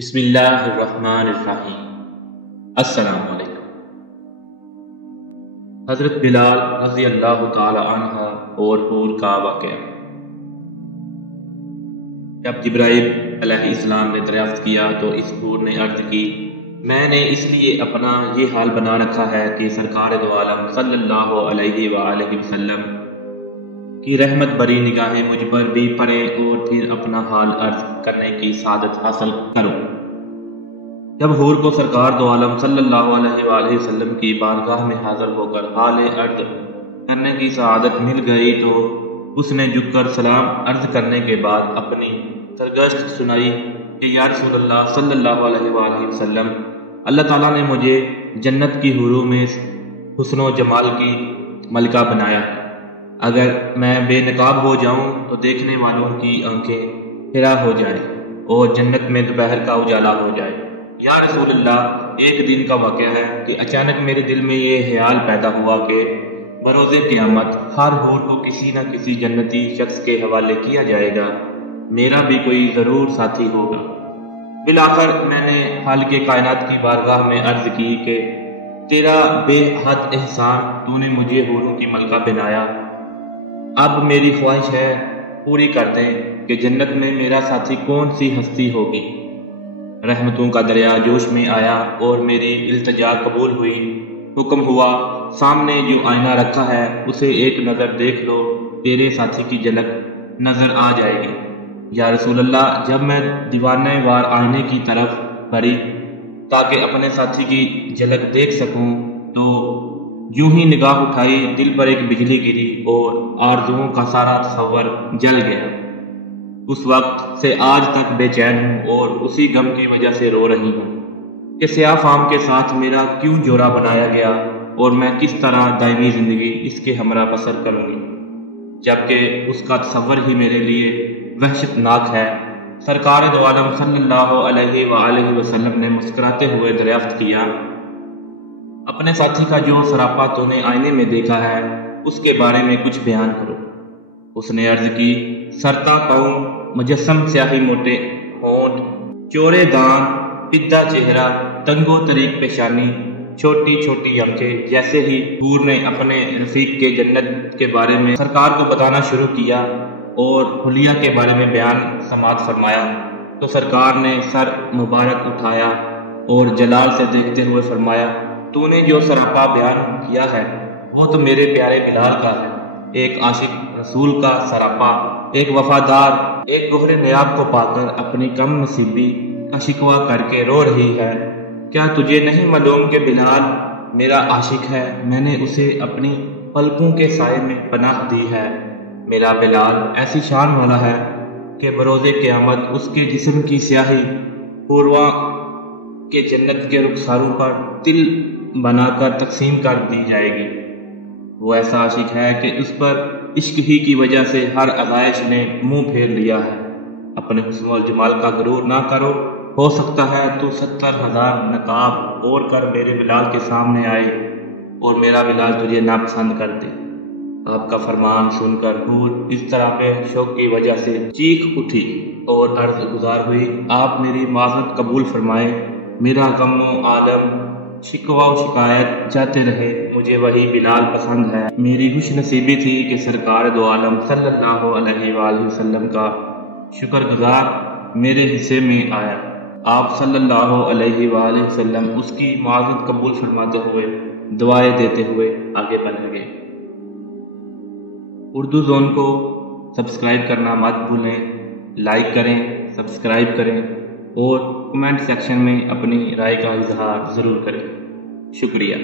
بسم اللہ الرحمن الرحیم۔ السلام علیکم۔ حضرت بلال رضی اللہ تعالی عنہ اور حور کا واقعہ۔ جب جبرائیل علیہ السلام نے دریافت کیا تو اس حور نے عرض کی، میں نے اس لیے اپنا یہ حال بنا رکھا ہے کہ سرکار دو عالم صلی اللہ علیہ وآلہ وسلم کی رحمت بری نگاہیں مجھ پر بھی پڑے اور پھر اپنا حال عرض کرنے کی سعادت حاصل کروں۔ جب حور کو سرکار دو عالم صلی اللہ علیہ وآلہ وسلم کی بارگاہ میں حاضر ہو کر حال عرض کرنے کی سعادت مل گئی تو اس نے جھک کر سلام عرض کرنے کے بعد اپنی سرگشت سنائی کہ یا رسول اللہ صلی اللہ علیہ وآلہ وسلم، اللہ تعالیٰ نے مجھے جنت کی حوروں میں حسن و جمال کی ملکہ بنایا ہے۔ اگر میں بے نقاب ہو جاؤں تو دیکھنے والوں کی آنکھیں پھرا ہو جائیں اور جنت میں دوپہر کا اجالا ہو جائے۔ یا رسول اللہ، ایک دن کا واقعہ ہے کہ اچانک میرے دل میں یہ خیال پیدا ہوا کہ بروز قیامت ہر حور کو کسی نہ کسی جنتی شخص کے حوالے کیا جائے گا، میرا بھی کوئی ضرور ساتھی ہوگا۔ بالآخر میں نے خالق کائنات کی بارگاہ میں عرض کی کہ تیرا بے حد احسان، تو نے مجھے حوروں کی ملکہ بنایا، اب میری خواہش ہے پوری کر دیں کہ جنت میں میرا ساتھی کون سی ہستی ہوگی۔ رحمتوں کا دریا جوش میں آیا اور میری التجا قبول ہوئی۔ حکم ہوا، سامنے جو آئینہ رکھا ہے اسے ایک نظر دیکھ لو، تیرے ساتھی کی جھلک نظر آ جائے گی۔ یا رسول اللہ، جب میں دیوانے وار آئینے کی طرف بڑھی تاکہ اپنے ساتھی کی جھلک دیکھ سکوں تو یوں ہی نگاہ اٹھائی، دل پر ایک بجلی گری اور آرزوؤں کا سارا تصور جل گیا۔ اس وقت سے آج تک بے چین ہوں اور اسی غم کی وجہ سے رو رہی ہوں کہ سیاہ فام کے ساتھ میرا کیوں جوڑا بنایا گیا اور میں کس طرح دائمی زندگی اس کے ہمراہ بسر کروں گی، جبکہ اس کا تصور ہی میرے لیے وحشت ناک ہے۔ سرکار دو عالم صلی اللہ علیہ وآلہ وسلم نے مسکراتے ہوئے دریافت کیا، اپنے ساتھی کا جو سراپا تو نے آئینے میں دیکھا ہے اس کے بارے میں کچھ بیان کرو۔ اس نے عرض کی، سرتا قوم، مجسم سیاہی موٹے ہونٹ، چوڑے دان، پدہ چہرہ، تنگو طریق پیشانی، چھوٹی چھوٹی آنکھیں۔ جیسے ہی حور نے اپنے رفیق کے جنت کے بارے میں سرکار کو بتانا شروع کیا اور حلیہ کے بارے میں بیان سماعت فرمایا تو سرکار نے سر مبارک اٹھایا اور جلال سے دیکھتے ہوئے فرمایا، تو نے جو سراپا بیان کیا ہے وہ تو میرے پیارے بلال کا ہے، ایک عاشق رسول کا سراپا، ایک وفادار، ایک گوہر نیاب کو پا کر اپنی کم نصیبی کا شکوہ کر کے رو رہی ہے۔ کیا تجھے نہیں معلوم کہ بلال میرا عاشق ہے؟ میں نے اسے اپنی پلکوں کے سائے میں پناہ دی ہے۔ میرا بلال ایسی شان والا ہے کہ بروز قیامت اس کے جسم کی سیاہی حورواں کے جنت کے رخساروں پر تل بنا کر تقسیم کر دی جائے گی۔ وہ ایسا عاشق ہے کہ اس پر عشق ہی کی وجہ سے ہر آزائش نے منہ پھیر لیا ہے۔ اپنے حسن و جمال کا غرور نہ کرو، ہو سکتا ہے تو 70,000 نقاب اوڑھ کر میرے بلال کے سامنے آئے اور میرا بلال تجھے ناپسند کر دے۔ آپ کا فرمان سن کر حور اس طرح کے شوق کی وجہ سے چیخ اٹھی اور عرض گزار ہوئی، آپ میری معذرت قبول فرمائے، میرا غم و عالم شکوہ و شکایت جاتے رہے، مجھے وہی بلال پسند ہے۔ میری خوش نصیبی تھی کہ سرکار دو عالم صلی اللہ علیہ وآلہ وسلم کا شکر گزار میرے حصے میں آیا۔ آپ صلی اللہ علیہ وآلہ وسلم اس کی معذرت قبول فرماتے ہوئے دعائیں دیتے ہوئے آگے بڑھ گئے۔ اردو زون کو سبسکرائب کرنا مت بھولیں، لائک کریں، سبسکرائب کریں اور کمنٹ سیکشن میں اپنی رائے کا اظہار ضرور کریں۔ شکریہ۔